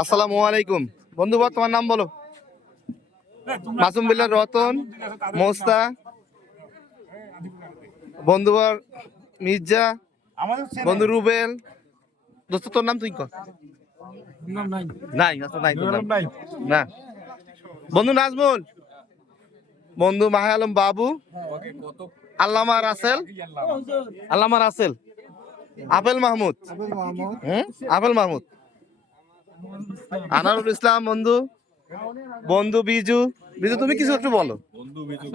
আসসালামু আলাইকুম। বন্ধু বল তোমার নাম বলো। মাসুম বিল্লাহ রতন মোস্তা বন্ধুবর মির্জা বন্ধু রুবেল। দোস্ত তোর নাম তুই নাই আচ্ছা, নাই না। বন্ধু নাজমুল। বন্ধু মাহে আলম বাবু। আল্লামা রাসেল। আল্লামা রাসেল। আপেল মাহমুদ। হুম? আপেল মাহমুদ। আনারুল ইসলাম বন্ধু। বন্ধু বিজু। বিজু তুমি কিছু একটু বলো। ও বেশি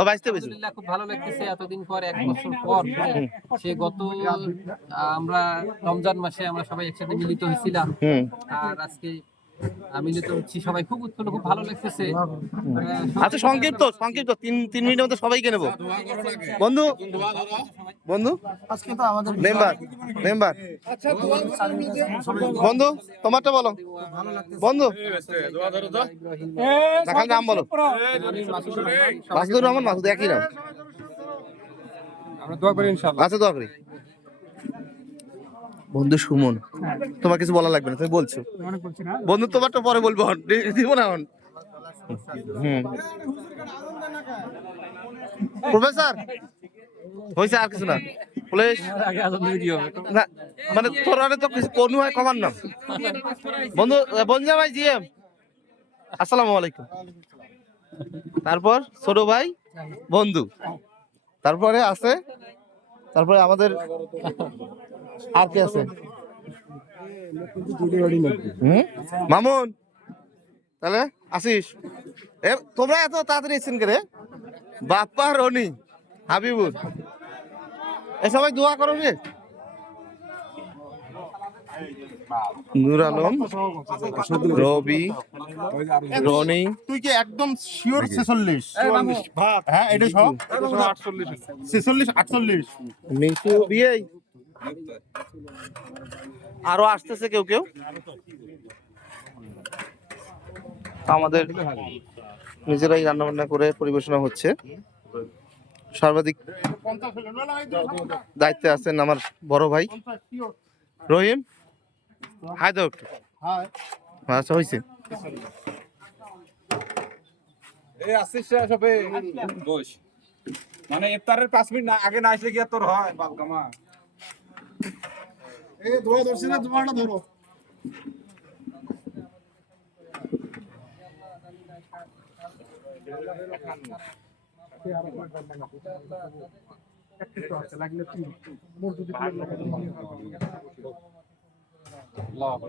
আলহামদুলিল্লাহ খুব ভালো লাগতেছে। এতদিন পর এক বছর পর সে গত আমরা রমজান মাসে আমরা সবাই একসাথে মিলিত হয়েছিলাম। আর আজকে মিলিত হচ্ছি সবাই খুব উৎফুল্ল খুব ভালো লাগতেছে। আচ্ছা সংক্ষিপ্ত সংক্ষিপ্ত তিন তিন মিনিটের মধ্যে সবাইকে নেব। বন্ধু? বন্ধু? আজকে তো আমাদের মেম্বার মেম্বার। বন্ধু তোমারটা বলো। বন্ধু? দেখার নাম বলো। মাসুদুর রহমান মাসুদ একই নাম। আমরা দোয়া করি ইনশাআল্লাহ। আচ্ছা দোয়া করি। বন্ধু সুমন। তোমার কিছু বলা লাগবে না, তুমি বলছো। বন্ধু, তোমারটা পরে বলব দিব না হন প্রফেসর হয়েছে আর কিছু না। পুলিশ? না মানে তোর আরে তো কিছু কোন হয়, কমার নাম। বন্ধু বঞ্জা ভাই, জিএম। আসসালামু আলাইকুম। তারপর ছোট ভাই, বন্ধু। তারপরে আছে তারপরে আমাদের আর কে আছে? মামুন, তাহলে আসিস। এ, তোমরা এত তাড়াতাড়ি এসছেন কে রে বাপ্পা, রনি হাবিবুর এ, সবাই দোয়া করো রে। নূর আলম রবি রনি। তুই কি একদম শিওর ছেচল্লিশ? হ্যাঁ এটা সব? ছেচল্লিশ আটচল্লিশ। মিশু বিয়ে আরও আসতেছে কেউ কেউ? আমাদের নিজেরাই রান্না বান্না করে পরিবেশনা হচ্ছে। সর্বাধিক দায়িত্বে আছেন আমার বড় ভাই। রহিম? হাই দাও একটু। আচ্ছা হয়েছে এই আসিস সবে। বস। মানে ইফতারের পাঁচ মিনিট আগে না আসলে কি তোর হয়? বাপ কামা এই ধোয়া ধরছি না ধোয়াটা ধরো। লাভ